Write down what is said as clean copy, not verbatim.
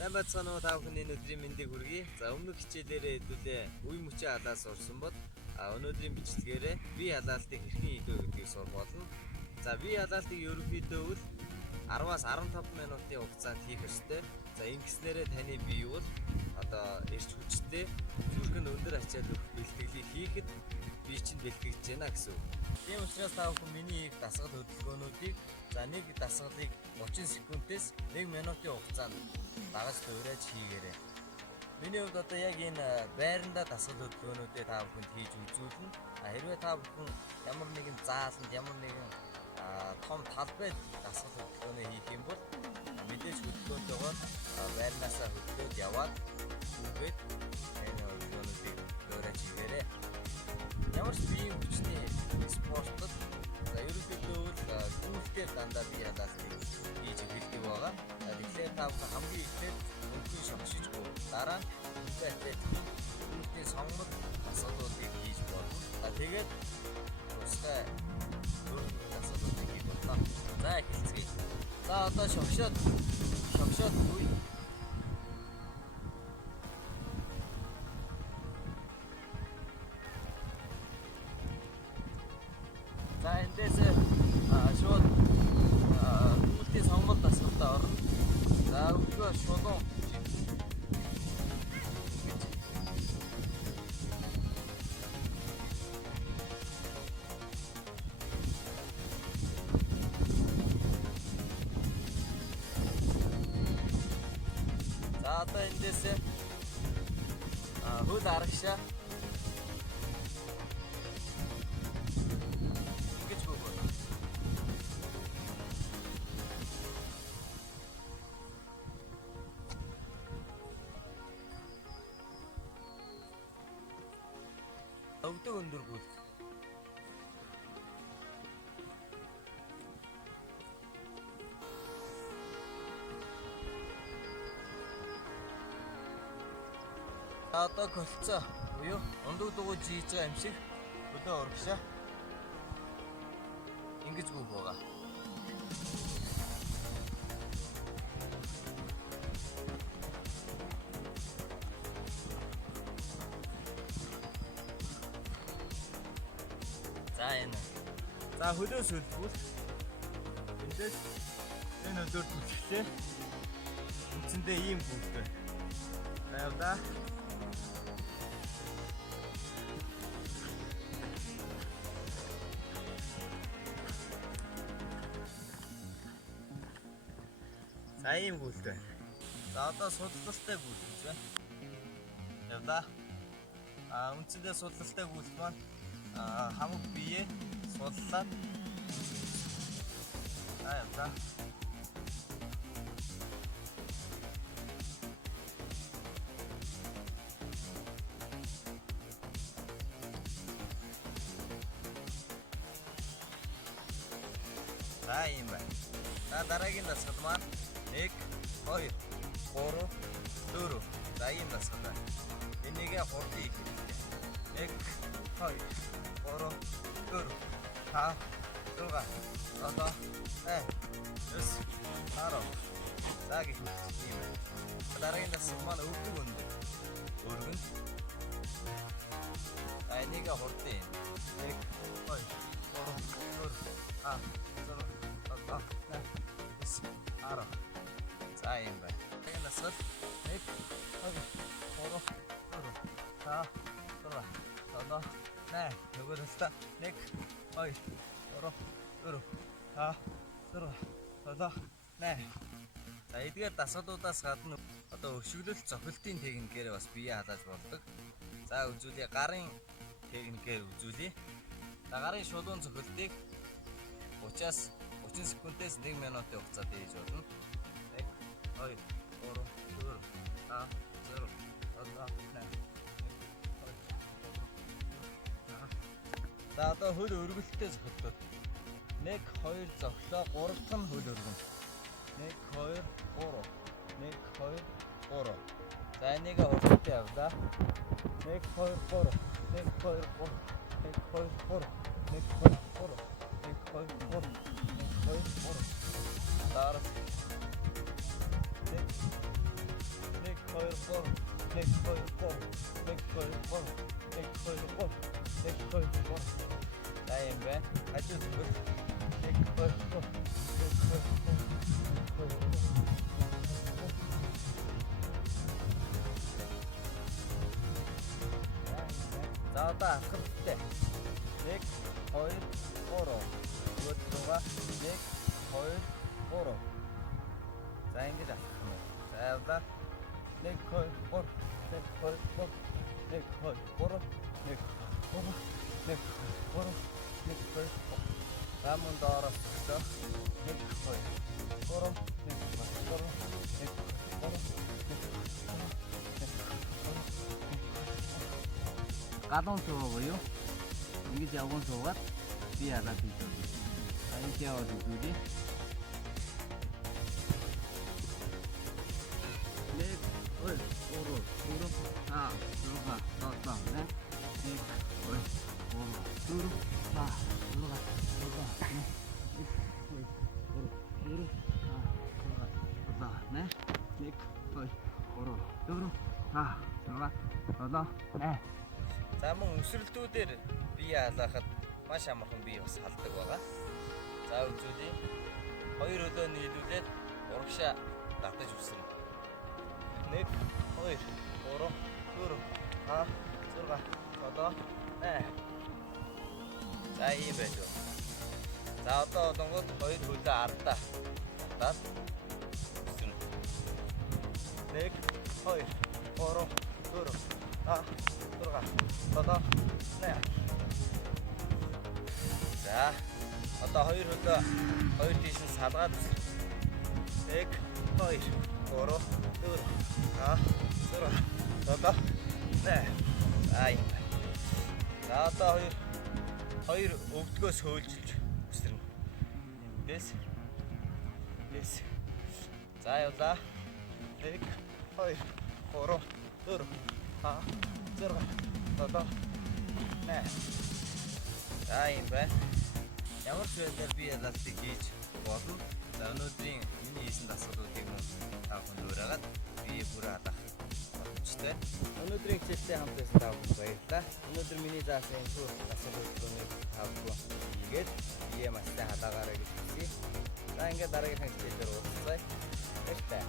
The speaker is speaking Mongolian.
Сайн байцгаана уу та бүхэн өнөөдрийн мэндийг хүргэе. За өмнөх хичээлээрээ хэдүүлээ үе мөчийн халаас сурсан бол өнөөдрийн бичлэгээрээ бие халаалтыг хэрхэн хийдэг гэдгийг сурах болно. За бие халаалтыг ерөнхийдөө 10-аас 15 минутын хугацаанд хийх ёстой. За ингэснээрээ таны бие бол эрч хүчтэй зүрхэн өндөр ачаалал бэлтгэлийг хийхэд бие чинь бэлтгэж байна гэсэн үг. Тийм учраас та бүхэн миний хийх дасгал хөдөлгөөнүүдийг нэг дасгалыг 30 секундээс 1 минутын хугацаанд дагаж дуурайж хийгээрэй. Миний хувьд яг энэ байранда дасгал хөдөлгөөнүүдээ та бүхэнд хийж үзүүлнэ. Хэрвээ та бүхэн ямар нэгэн зааланд ямар нэгэн том талбайд дасгал хөдөлгөөнөө хийх юм бол мэдээж хөдөлгөөнтэйгээр байрнаасаа хөдлөөд яваад үгээд энэ хөдөлгөөнүүдийг дуурайж хийгээрэй. Ямар ч биеийн хүчний спортод ерөнхийдөө гүйлтээр дандаа бие халаалтыг хийж эхэлдэг байгаа. Тэгэхээр та бүхэн хамгийн эхлээд өнгийн шогшиж буй дараа нь атлетикийн гүйлтийн сонгомт дасгалуудыг хийж болно. Тэгээд тусгай дасгалуудыг хийж болно. За эхэлцгээе. За одоо шогшоод буй. За эндээс шууд гүйлтийн сонгомт дасгалтаа орно. За өглөө шулуун за одоо эндээс хөл арагшаа гэж бүгд өвдөг өндөр гүйлт. Одоо колцоо буюу ундаг дугуй жийж байгаа юм шиг өдөө урагшаа ингэж бүгд байгаа. За хөлөө сөлбөл эндээс энэ өдөр түлхлээ үндсэндээ ийм гүйлтэй. За ийм гүйлтэй. За одоо судлалтай гүйлт байна. Явда. Үндсэндээ судлалтай гүйлт маань хамаг бие судлаад явда. За ийм байна. За дараагийн дасгал маань 1 2 3 4 за ийм дасгал байна. Энийгээ хурдан хийх хэрэгтэй. 1 2 3 4 5 6 7 8 9 10 за гэх мэт ийм байна. Дараагийн дасгал маань өвдөг өндөр өргөн. Энийгээ хурдан 1 2 3 4 5 6 7 8 10 за ийм байна. Энэ дасгал 1 2 3 4 5 6 7 8 нөгөө дасгал 1 2 3 4 5 6 7 8 за эдгээр дасгалуудаас гадна өшөглөлт цохилтын техникээр бас бие халааж болдог. За үзүүлье, гарын техникээр үзүүлье. За гарын шулуун цохилтыг 30 секундээс 1 минутын хугацаанд хийж болно. 1 2 3 4 5 6 7 8 за одоо хөл өргөлттэй цохилтууд 1 2 зоглоо 3 дахь нь хөл өргөн 1 2 3 1 2 3 за энийг хурдтай явлаа 1 2 3 1 2 3 1 2 3 1 2 3 1 2 3 1 2 3 дараа 1 За юм байна. Хажууд бүр. За одоо алхамтай. 1 2 3. Өгөөд дугаа 1 2 3. За ингэж алхах юм. За явлаа. 1 2 3. 1 2 3. 1 2 3. 1 2 3. 1 2 3. За мөн доороос өглөө. 1 2 3. 1 2 3. Галуун суугаа юу? Ингэж явган суугаад би ялаад хийдэг. Аян яваад үзүүлээ. Нэг ой ороо аа рууга тоо нэ. Нэг ой ороо аа рууга нэ. Нэ. Нэг ой ороо аа рууга нэ. За мөн өсрэлтүүдээр бие халаахад маш амархан бие бас халдаг байгаа. За үзүүлээ. 2 хөлөө нийлүүлээд урагшаа давтаж өсрөн. 1 2 3 4 5 6 7 8. За ийм байж байна. За одоо одонгод 2 хөлөө ардаа татаад өсрөн. 1 2 3 4 5 6 7 8. За одоо 2 хөлөө 2 тийш нь салгаад үсэр. 1 2 3 4 5 6 7 8. Аа юм байна. За одоо 2 өвдгөөс хөөлжилж үсэрнэ. Дэс. За явлаа. 1 2 3 4 5 6 7 8. За юм байна. Ямар ч байдлаар би ялалтыг хийж болно. За өнөөдрийн миний хийсэн дасгалуудыг та бүхэн дүүрээд бие бүрээ хадах боломжтой. Өнөөдрийн хичээлтэй хамт байсан та бүхэнд баярлалаа. Өнөөдөр миний заасан энэ төр дасгалуудыг та бүхэн хийгээд бие маш сайн хадаагаарай гэж хэлье. За ингээд дараагийнхаа хичээлээр уулзъя. Баярлалаа.